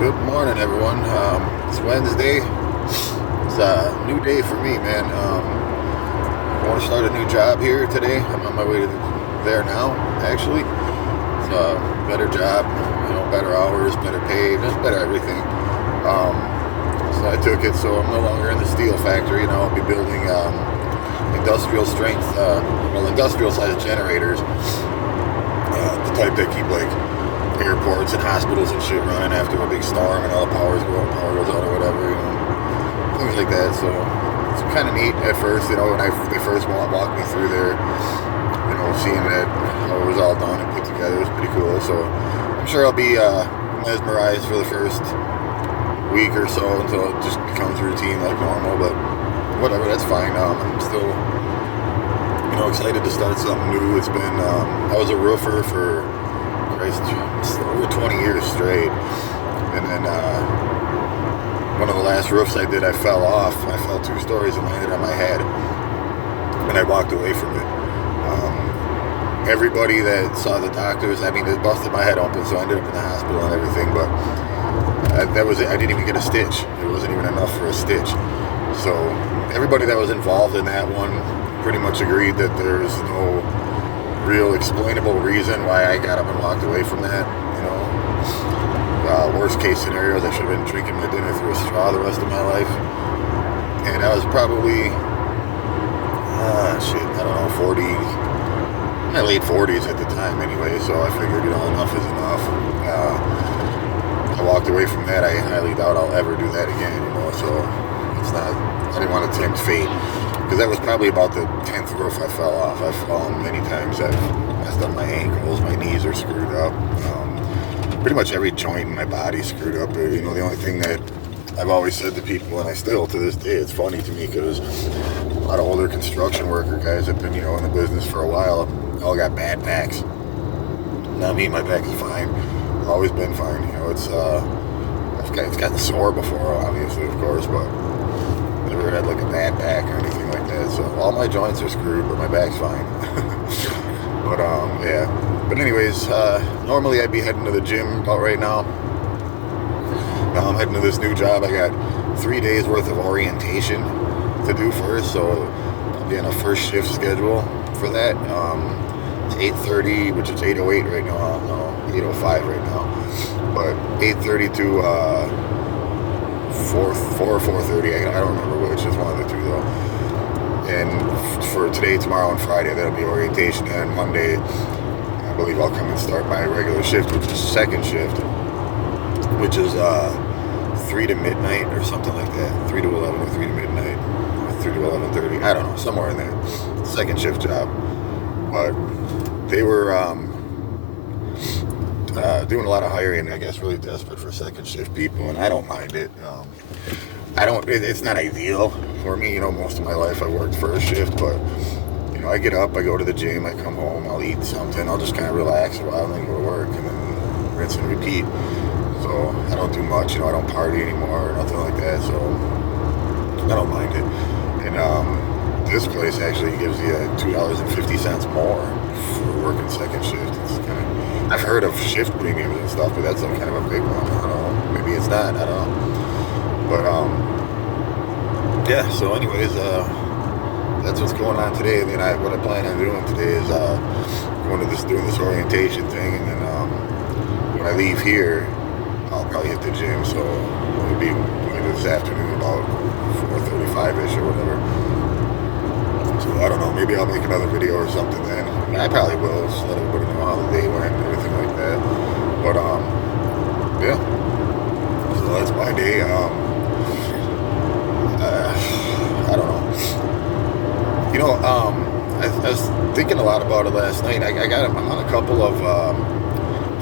Good morning, everyone. It's Wednesday. It's a new day for me, man. I want to start a new job here today. I'm on my way to there now, actually. It's a better job, better hours, better pay, just better everything. So I took it, so I'm no longer in the steel factory. I'll be building industrial strength, industrial sized generators. The type that keep airports and hospitals and shit running after a big storm and all the power goes out or whatever, things like that. So it's kind of neat at first, when they first walked me through there, seeing that how it was all done and put together was pretty cool. So I'm sure I'll be mesmerized for the first week or so until it just becomes routine like normal, but whatever, that's fine. I'm still excited to start something new. It's been I was a roofer for over 20 years straight, and then one of the last roofs I did, I fell off. I fell 2 stories and landed on my head, and I walked away from it. Everybody that saw the doctors, they busted my head open, so I ended up in the hospital and everything, but that was it. I didn't even get a stitch. It wasn't even enough for a stitch. So everybody that was involved in that one pretty much agreed that there's no real explainable reason why I got up and walked away from that. Worst case scenarios, I should have been drinking my dinner through a straw the rest of my life. And I was probably, 40, my late 40s at the time anyway, so I figured, enough is enough. I walked away from that. I highly doubt I'll ever do that again, so it's not, I didn't want to tempt fate. Because that was probably about the 10th roof I fell off. I've fallen many times. I've messed up my ankles. My knees are screwed up. Pretty much every joint in my body screwed up. The only thing that I've always said to people, and I still to this day, it's funny to me because a lot of older construction worker guys have been, in the business for a while, all got bad backs. Not me, my back is fine. I've always been fine. It's gotten sore before, obviously, of course, but never had a bad back or anything like that. So all my joints are screwed, but my back's fine. But yeah. But anyways, normally I'd be heading to the gym about right now. Now I'm heading to this new job. I got 3 days worth of orientation to do first, so I'll be on a first shift schedule for that. It's 8:30, which is 8:08 right now. No, 8:05 right now. But 8:30 to 4 or 4:30. I don't remember which. It's one of the two though. And for today, tomorrow, and Friday, that'll be orientation. And Monday, I believe I'll come and start my regular shift, which is second shift, which is 3 to midnight or something like that. 3 to 11 or 3 to midnight, or 3 to 11:30. I don't know, somewhere in there. Second shift job. But they were doing a lot of hiring, I guess, really desperate for second shift people, and I don't mind it. It's not ideal for me, most of my life I worked first shift, but, I get up, I go to the gym, I come home, I'll eat something, I'll just kind of relax a while and then go to work, and then rinse and repeat. So I don't do much, I don't party anymore or nothing like that, so I don't mind it. And this place actually gives you $2.50 more for working second shift. It's I've heard of shift premiums and stuff, but that's kind of a big one. I don't know. Maybe it's not. I don't know. But yeah. So, anyways, that's what's going on today. And then what I plan on doing today is doing this orientation thing, and then when I leave here, I'll probably hit the gym. So it'll be later this afternoon, about 4:35ish or whatever. So I don't know, maybe I'll make another video or something then. I probably will, just let everybody know how the day went and everything like that. But yeah. So that's my day. I don't know. I was thinking a lot about it last night. I'm on a couple of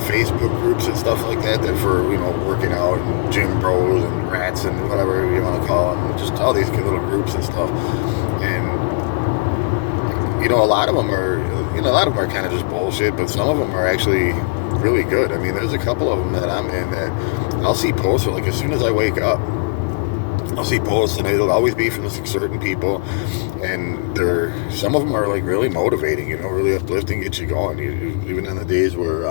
Facebook groups and stuff like that for, working out and gym bros and rats and whatever you want to call them. Just all these little groups and stuff. And a lot of them are kind of just bullshit, but some of them are actually really good. There's a couple of them that I'm in that I'll see posts for, as soon as I wake up, I'll see posts, and it'll always be from certain people, and some of them are really motivating, really uplifting, get you going, even on the days where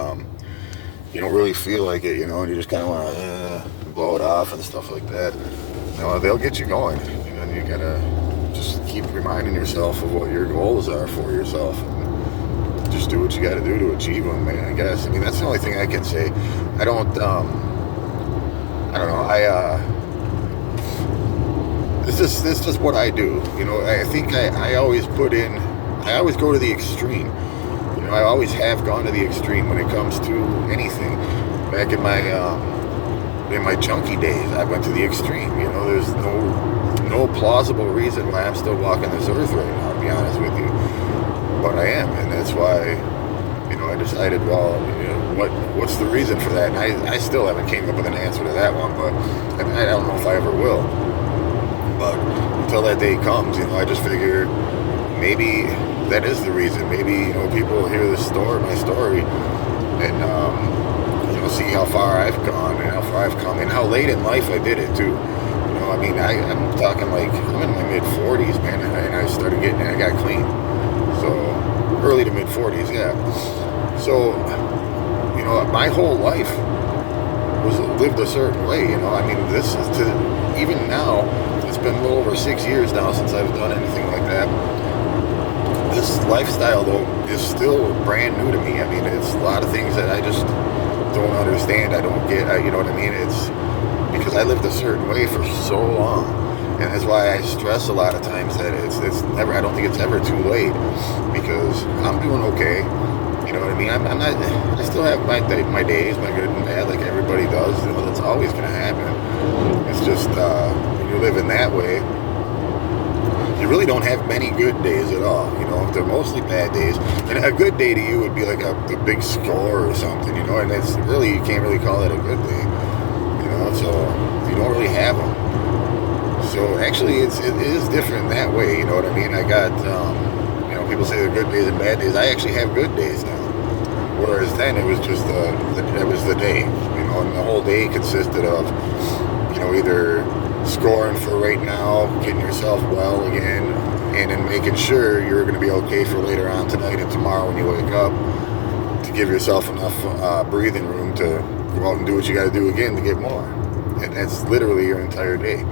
you don't really feel like it, you know, and you just kind of want to blow it off and stuff like that. You know, they'll get you going, and you gotta just keep reminding yourself of what your goals are for yourself, and just do what you got to do to achieve them, man. I guess. I mean, that's the only thing I can say. I don't know. This is just what I do. You know, I think I always I always go to the extreme. You know, I always have gone to the extreme when it comes to anything. Back in my junkie days, I went to the extreme. You know, there's no plausible reason why I'm still walking this earth right now, to be honest with you. But I am, and that's why, you know, I decided, well, you know, what's the reason for that? And I still haven't came up with an answer to that one, but I don't know if I ever will. But until that day comes, you know, I just figure maybe that is the reason. Maybe, you know, people hear my story, and you know, see how far I've gone and how far I've come and how late in life I did it too. You know, I mean, I'm talking like I'm in my mid 40s, man, and I started I got clean. So early to mid 40s, yeah. So, you know, my whole life was lived a certain way. You know, I mean, this is even now. It's been a little over 6 years now since I've done anything like that. This lifestyle, though, is still brand new to me. I mean, it's a lot of things that I just don't understand. I don't get. You know what I mean? It's because I lived a certain way for so long, and that's why I stress a lot of times that it's never. I don't think it's ever too late, because I'm doing okay. You know what I mean? I'm not. I still have my days, my good and bad, like everybody does. You know, that's always going to happen. It's just when you live in that way, you really don't have many good days at all. You know, they're mostly bad days. And a good day to you would be like a big score or something. You know, and it's really, you can't really call it a good day. You know, so you don't really have them. So actually, it is different that way. You know what I mean? I got you know, people say they're good days and bad days. I actually have good days now. Whereas then it was just it was the day. You know, and the whole day consisted of, you know, either scoring for right now, getting yourself well again, and then making sure you're going to be okay for later on tonight and tomorrow when you wake up, to give yourself enough breathing room to go out and do what you got to do again to get more. And that's literally your entire day.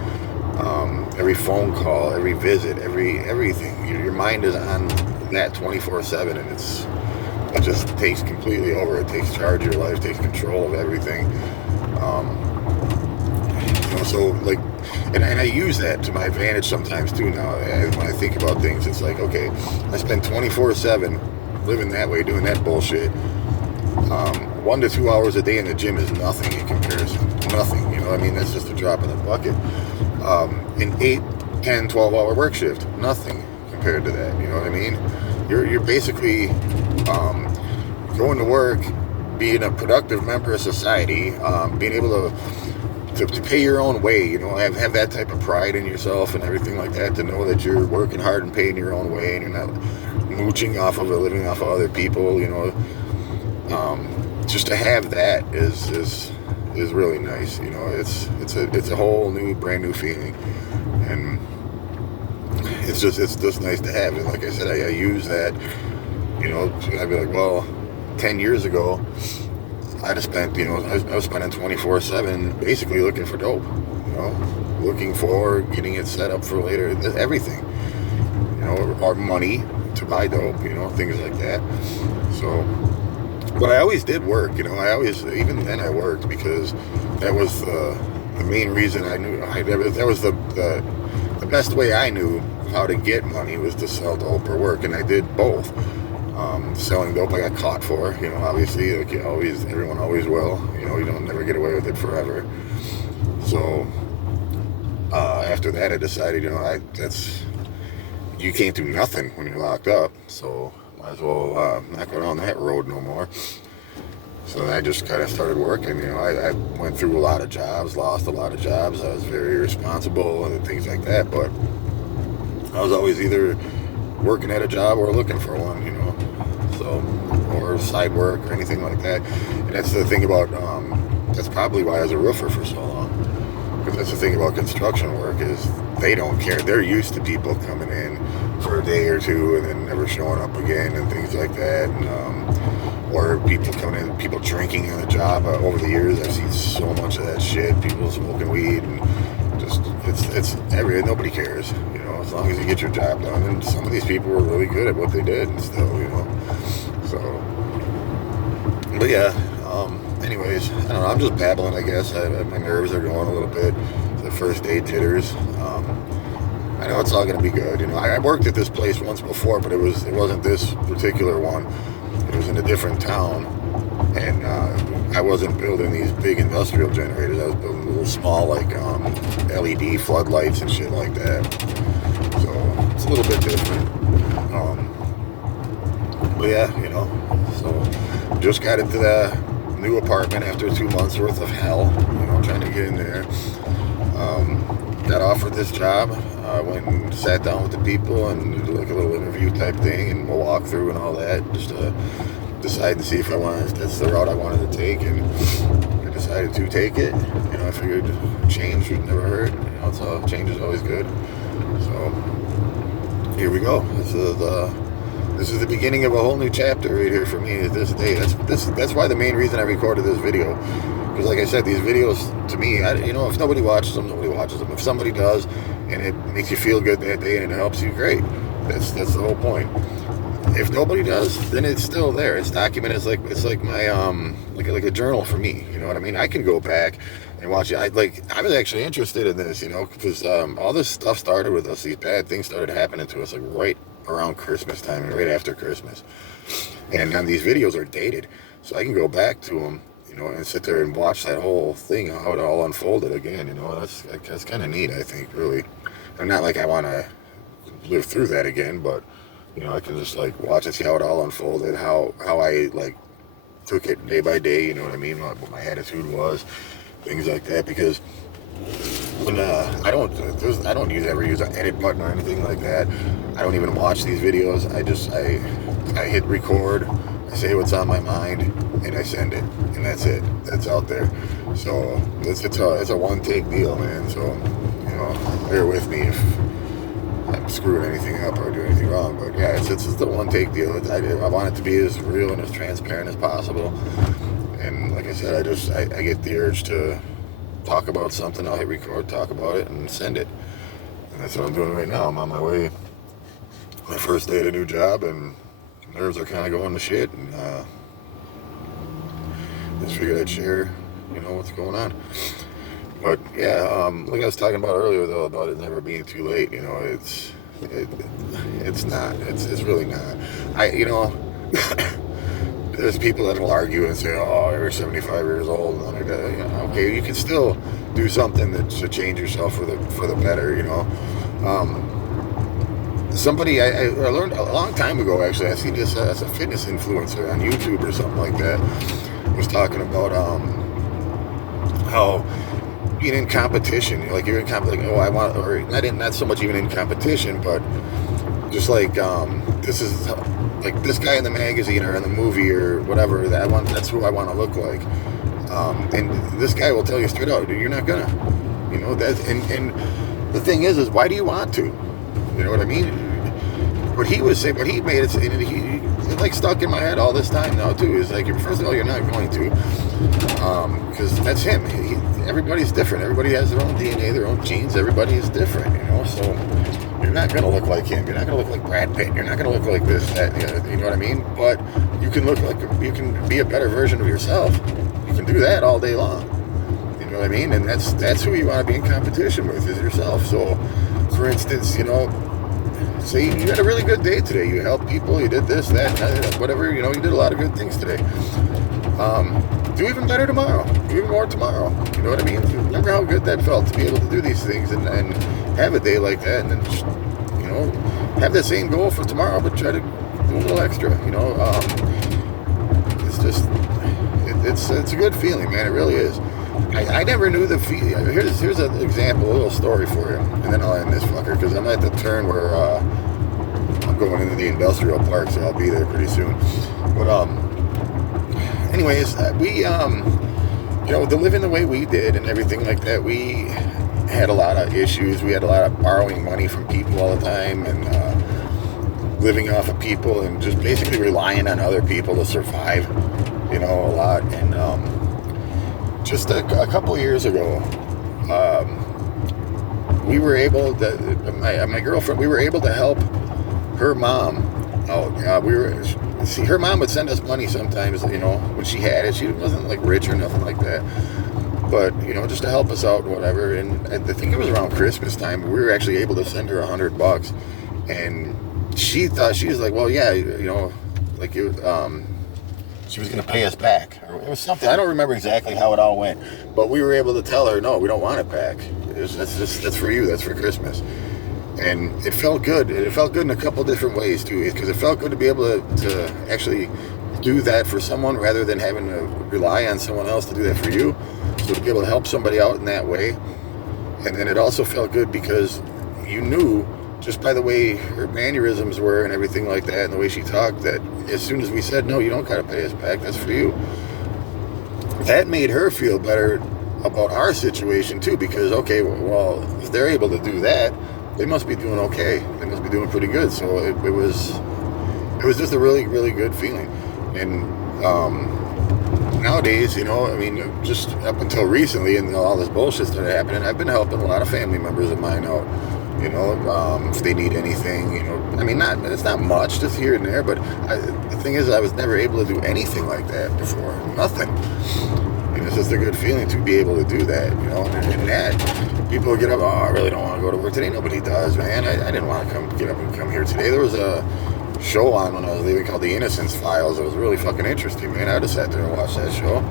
Every phone call, every visit, everything. Your mind is on that 24/7, and it just takes completely over. It takes charge of your life, takes control of everything. You know, so like, and I use that to my advantage sometimes too now. When I think about things, it's like, okay, I spend 24/7 living that way, doing that bullshit. 1 to 2 hours a day in the gym is nothing in comparison. Nothing, you know what I mean? That's just a drop in the bucket. An 8, 10, 12-hour work shift, nothing compared to that, you know what I mean? You're basically going to work, being a productive member of society, being able to pay your own way, you know, have that type of pride in yourself and everything like that, to know that you're working hard and paying your own way and you're not mooching off of it, living off of other people, you know. Just to have that is really nice, you know. It's a whole new, brand new feeling, and it's just nice to have. And like I said, I use that, you know. I'd be like, well, 10 years ago, I'd have spent, you know, I was spending 24/7 basically looking for dope, you know, looking for getting it set up for later, everything, you know, or money to buy dope, you know, things like that. So, but I always did work, you know. Even then I worked, because that was the main reason I knew. That was the best way I knew how to get money, was to sell dope or work, and I did both. Selling dope, I got caught for, you know, obviously, like everyone always will, you know, you don't never get away with it forever. So after that, I decided, you know, you can't do nothing when you're locked up, so might as well not go down that road no more. So I just kind of started working, you know. I went through a lot of jobs, lost a lot of jobs. I was very irresponsible and things like that, but I was always either working at a job or looking for one, you know, so, or side work or anything like that. And that's the thing about, that's probably why I was a roofer for so long, because that's the thing about construction work, is they don't care. They're used to people coming in for a day or two and then never showing up again and things like that. And, or people coming in, people drinking on the job. Over the years, I've seen so much of that shit. People smoking weed, and just nobody cares, you know, as long as you get your job done. And some of these people were really good at what they did, and still, you know. So, but yeah. Anyways, I don't know. I'm just babbling, I guess. My nerves are going a little bit. The first day jitters. I know it's all going to be good. You know, I worked at this place once before, but it wasn't this particular one. It was in a different town, and I wasn't building these big industrial generators. I was building little small, like LED floodlights and shit like that. So it's a little bit different. But yeah, you know. So just got into the new apartment after 2 months worth of hell. You know, trying to get in there. Got offered this job. I went and sat down with the people and did like a little interview type thing and a walk through and all that, just to decide to see if that's the route I wanted to take, and I decided to take it. You know, I figured change would never hurt. You know, change is always good. So here we go. This is the beginning of a whole new chapter right here for me at this day. That's why the main reason I recorded this video. Because like I said, these videos, to me, you know, if nobody watches them, nobody watches them. If somebody does, and it makes you feel good that day and it helps you, great. That's the whole point. If nobody does, then it's still there. It's documented. It's like my like a journal for me. You know what I mean? I can go back and watch it. I was actually interested in this, you know, because all this stuff started with us. These bad things started happening to us like right around Christmas time and right after Christmas. And these videos are dated, so I can go back to them, you know, and sit there and watch that whole thing, how it all unfolded again. You know, that's kind of neat, I think, really. I'm not like I want to live through that again, but, you know, I can just, like, watch and see how it all unfolded, how I, like, took it day by day, you know what I mean, what my attitude was, things like that, because when I don't ever use an edit button or anything like that. I don't even watch these videos. I hit record, I say what's on my mind, and I send it, and that's it. That's out there. So it's a one take deal, man. So, you know, bear with me if I'm screwing anything up or do anything wrong. But yeah, it's the one take deal. I want it to be as real and as transparent as possible. And like I said, I get the urge to talk about something. I'll hit record, talk about it, and send it. And that's what I'm doing right now. I'm on my way. My first day at a new job, and nerves are kind of going to shit. And just figured I'd share, you know, what's going on. But yeah, like I was talking about earlier, though, about it never being too late. You know, it's not. It's really not. You know. There's people that will argue and say, "Oh, you're 75 years old." And you know, okay, you can still do something to change yourself for the better. You know, somebody I learned a long time ago. Actually, I seen this as a fitness influencer on YouTube or something like that. Was talking about how being in competition, like you're in competition. Like, oh, I want, or not so much even in competition, but just like this is. Like this guy in the magazine or in the movie or whatever, that's who I want to look like. And this guy will tell you straight out, you're not gonna. You know, and the thing is why do you want to? You know what I mean? What he was saying, what he made it like stuck in my head all this time now too, is like, first of all, you're not going to. Because that's him. Everybody's different. Everybody has their own DNA, their own genes. Everybody is different, you know, so you're not going to look like him. You're not going to look like Brad Pitt. You're not going to look like this, that, you know what I mean? But you can you can be a better version of yourself. You can do that all day long. You know what I mean? And that's who you want to be in competition with, is yourself. So, for instance, you know, say you had a really good day today. You helped people. You did this, that, whatever. You know, you did a lot of good things today. Do even better tomorrow. Do even more tomorrow. You know what I mean? Remember how good that felt to be able to do these things and have a day like that, and then just, you know, have the same goal for tomorrow, but try to do a little extra. You know, it's just it's a good feeling, man. It really is. I never knew the feeling. Here's an example, a little story for you, and then I'll end this fucker, because I'm at the turn where I'm going into the industrial park, so I'll be there pretty soon. But anyways, we you know, the living the way we did and everything like that, we had a lot of issues. We had a lot of borrowing money from people all the time, and living off of people and just basically relying on other people to survive, you know, a lot. And just a couple of years ago, we were able to, my girlfriend, we were able to help her mom out. Her mom would send us money sometimes, you know, when she had it. She wasn't like rich or nothing like that, but, you know, just to help us out and whatever. And I think it was around Christmas time, we were actually able to send her $100. And she thought, she was like, well, yeah, you know, like it, she was going to pay us back, or it was something. I don't remember exactly how it all went, but we were able to tell her, no, we don't want it back. That's for you. That's for Christmas. And it felt good. It felt good in a couple different ways too, because it felt good to be able to actually do that for someone rather than having to rely on someone else to do that for you. So to be able to help somebody out in that way. And then it also felt good because you knew, just by the way her mannerisms were and everything like that, and the way she talked, that as soon as we said, no, you don't got to pay us back, that's for you, that made her feel better about our situation too, because, okay, well, if they're able to do that, they must be doing okay. They must be doing pretty good. So it was just a really, really good feeling. And nowadays, you know, I mean, just up until recently and all this bullshit started happening, I've been helping a lot of family members of mine out. You know, if they need anything, you know, I mean, it's not much, just here and there, but the thing is, I was never able to do anything like that before. Nothing. And it's just a good feeling to be able to do that, you know. And that, people get up, oh, I really don't want to go to work today. Nobody does, man. I didn't want to get up and come here today. There was a show on when I was leaving called The Innocence Files. It was really fucking interesting, man. I just sat there and watched that show.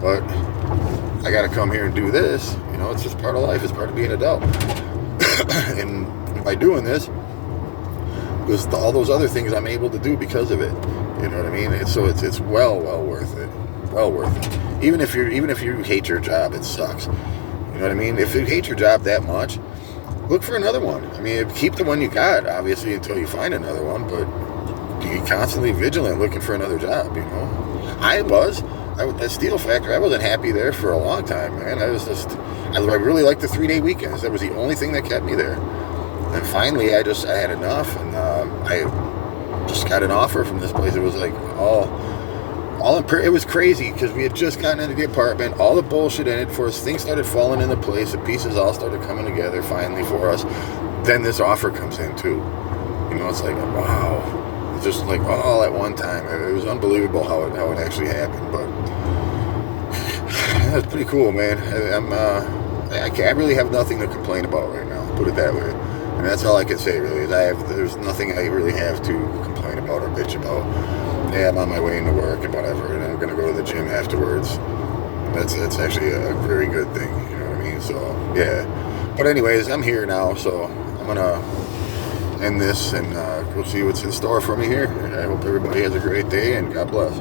But I got to come here and do this. You know, it's just part of life. It's part of being an adult. And by doing this, there's all those other things I'm able to do because of it. You know what I mean? And so it's well worth it. Well worth it. Even if you hate your job, it sucks. You know what I mean? If you hate your job that much, look for another one. I mean, keep the one you got, obviously, until you find another one. But be constantly vigilant, looking for another job. You know, at Steel Factory, I wasn't happy there for a long time, man. I really liked the 3-day weekends. That was the only thing that kept me there. And finally, I had enough, and I just got an offer from this place. It was like it was crazy because we had just gotten into the apartment, all the bullshit in it for us. Things started falling into place. The pieces all started coming together finally for us. Then this offer comes in too. You know, it's like, wow. It's just like all at one time. It was unbelievable how it actually happened, but that's pretty cool, man. I really have nothing to complain about right now. Put it that way. And that's all I can say, really. There's nothing I really have to complain about or bitch about. Yeah, I'm on my way into work and whatever, and I'm going to go to the gym afterwards. That's actually a very good thing, you know what I mean? So, yeah. But anyways, I'm here now, so I'm going to end this and go see what's in store for me here. I hope everybody has a great day, and God bless.